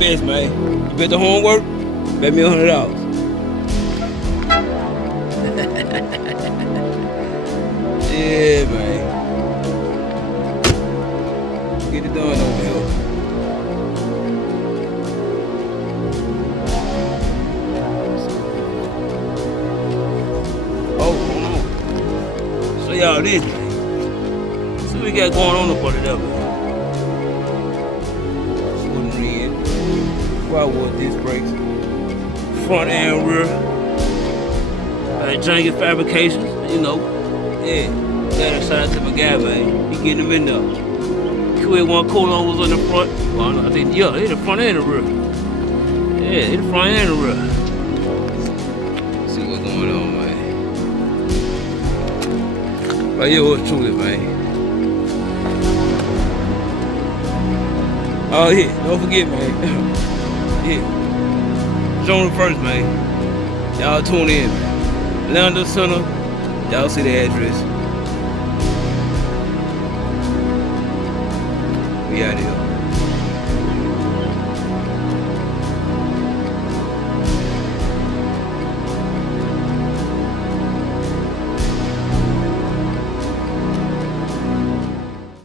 best, man. You bet the homework? Bet me $100. Yeah, man. Get it done over here. Oh, hold on. So y'all this, man. See what we got going on up under there, man. Shooting in. Why was disc brakes? Front and rear. Janky fabrications, you know. Yeah. Got a shout out to my guy, man. He getting them in there. QA1 Colon was on the front. Well, I think, yeah, it's the front and the rear. Yeah, it's the front and the rear. See what's going on, man. But yeah, what's truly, man. Oh, yeah, don't forget, man. Yeah. June the 1st, man. Y'all tune in, man. Lambda Center. Y'all see the address.